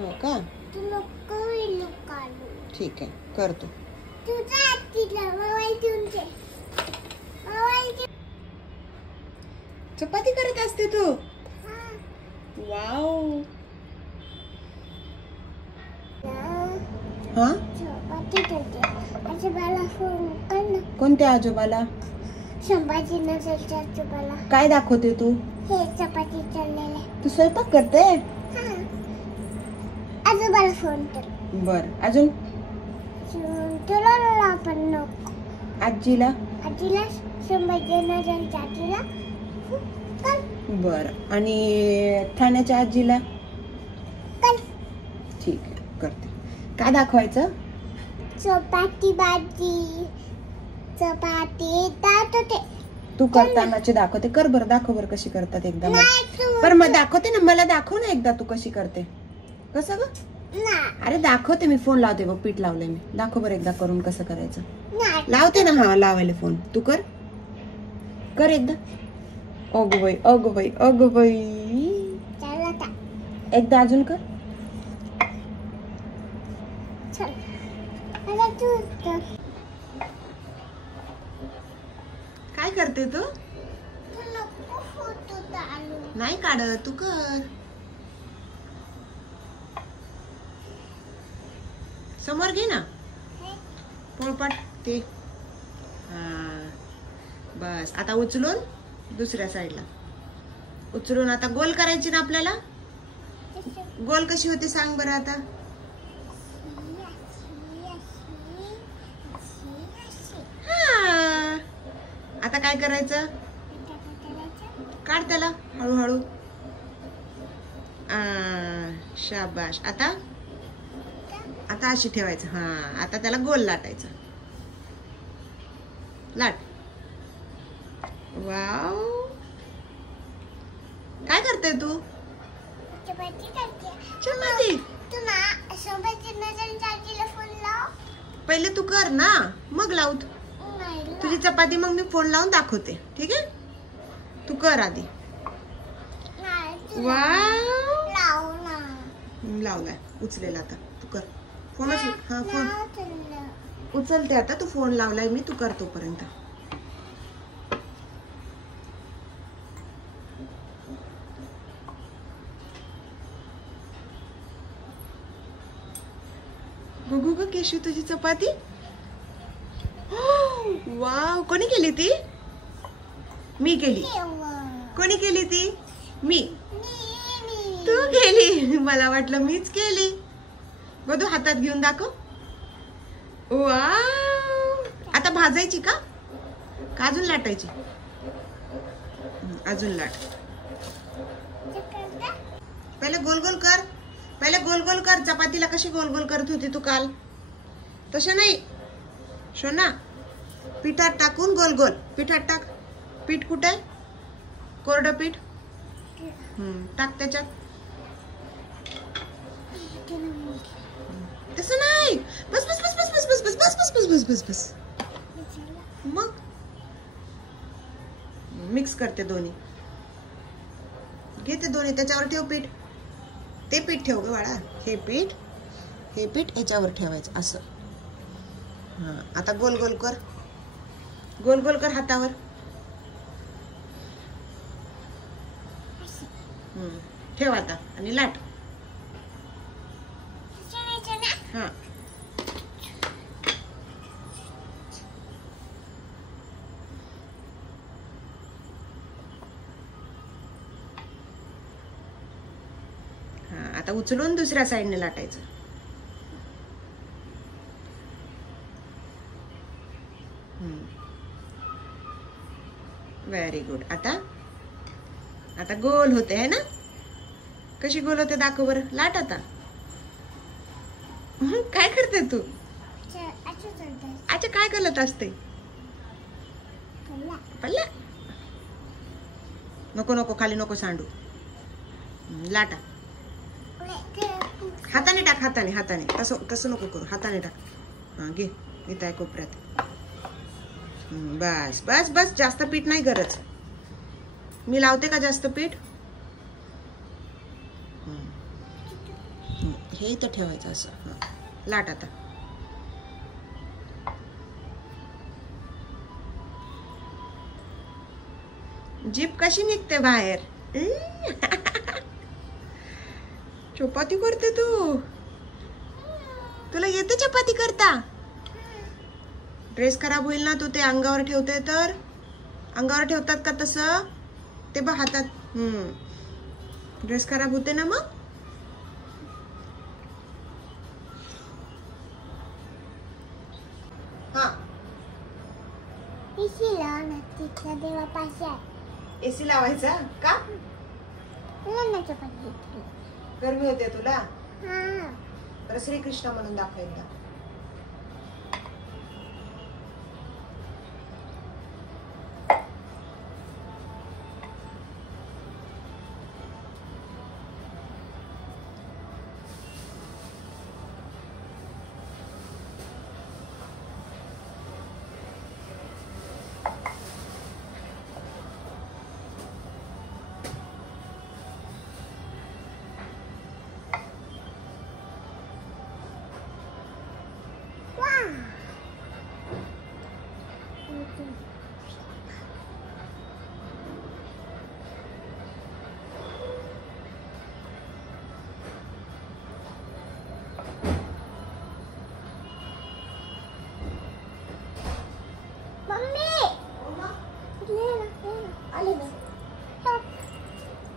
हो का? ठीक आहे, करतो. चपाती करत असते तू? वाव. हा, कोणत्या आजोबाला? संभाजीनगरच्या आजोबाला. काय दाखवते तू? हे चपाती चाललेले. तू स्वयंपाक करते? आजोबाला फोन कर. बर, अजून? तुला आपण नको. आजीला? आजीला संभाजीनगरच्या आजीला कर. बर, आणि ठाण्याच्या आजीला? कर. ठीक आहे, करते. काय दाखवायचं? चपाती भाजी. चपाती दाखवते. तू करतानाची दाखवते. कर बरं, दाखव बरं कशी करतात एकदा. नाही पर मग दाखवते ना, मला दाखव ना एकदा तू कशी करते. कसं ग? अरे दाखवते, मी फोन लावते बघ, पीठ लावलंय मी. दाखव बरं एकदा करून कसं करायचं. लावते ना. हा, लावायला फोन. तू कर, कर एकदा. अगं बाई, अगं बाई, अगं बाई. एकदा अजून कर. काय करते तू? नाही काढत, तू कर. समोर घे ना, पोळपाट ते. हा, बस. आता उचलून दुसऱ्या साईडला उचलून आता गोल करायची ना आपल्याला. गोल कशी होते सांग बरं आता. हा, आता काय करायचं? काढ त्याला हळूहळू. शाबाश. आता आता अशी ठेवायचं. हा, आता त्याला गोल लाटायचं. लाट. वाव, काय करते तू? चपाती. पहिले तू कर ना, मग लाव. तुझी चपाती मग मी फोन लावून दाखवते. ठीक आहे, तू कर आधी. वाव, लावलाय, उचलेला. आता तू कर फोन. हा, फोन उचलते आता. तू फोन लावलाय मी, तू कर तोपर्यंत. बघू ग केशू तुझी चपाती. वाव, कोणी केली ती? मी केली. कोणी केली ती? मी. तू केली? मला वाटलं मीच केली. बघू, हातात घेऊन दाखव. वाव, आता भाजायची का अजून लाटायची? अजून लाट. पहिले गोल गोल कर. पहिले गोल गोल कर. चपातीला कशी गोल गोल करत होती तू काल, तसं नाही शोना. पिठात टाकून गोल गोल. पिठात टाक. पीठ कुठे आहे? कोरडं पीठ टाक त्याच्यात. तसं नाही. बस बस बस बस बस बस बस बस बस बस बस बस बस. मग मिक्स करते दोन्ही. घेते दोन्ही, त्याच्यावर ठेव पीठ. ते पीठ ठेव ग बाळा. हे पीठ याच्यावर ठेवायचं असं. हा, आता गोल गोल कर. गोल गोल कर हातावर. ठेव आता आणि लाट. हा, आता उचलून दुसऱ्या साईडने लाटायचं. Very good. आता गोल होते है ना. कशी गोल होते दाखव बरं. लाट आता. काय करते तू? अच्छा, काय करत असते? पल्ला. नको नको, खाली नको सांडू. लाटा. हाताने टाक. हाताने तसं नको करू. हाताने टाक. हा, घे. इथं आहे कोपऱ्यात. बस बस बस. जास्त पीठ नाही गरज. मी लावते का जास्त पीठ? हे इथं ठेवायचं असं. हा. लाट आता. जीभ कशी निघते बाहेर. चपाती करते तू. तुला येते चपाती करता. ड्रेस खराब होईल ना. तू ते अंगावर ठेवते तर. अंगावर ठेवतात का तसं ते बघ हातात. ड्रेस खराब होते ना मग. हा एसी लाव ना तिथल्या देवापाशी आहे. एसी लावायचा का. मला चपाती गरमी होते तुला. हा तर श्रीकृष्ण म्हणून दाखवायला.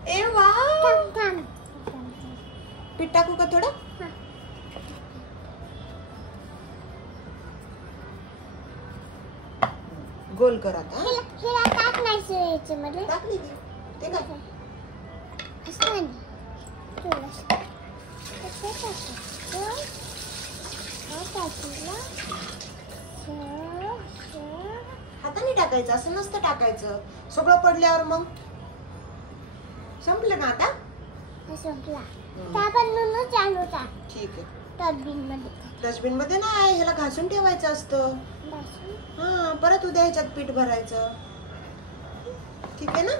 ए वा. पीठ टाकू का थोडं. गोल कर आता. हिला टाकण्याचं याच्यामध्ये टाकली ती. ते काय असं नाही थोडंसं असं टाकायचं. हाताने टाकायचं. असं नसतं टाकायचं. सगळं पडल्यावर मग संपलं ना आता. संपला तर आपण नून चालू टाक. ठीक आहे. डस्टबिनमध्ये. डस्टबिन मध्ये नाही. ह्याला घासून ठेवायचं असतं. हा परत उद्या ह्याच्यात पीठ भरायचं. ठीक आहे ना.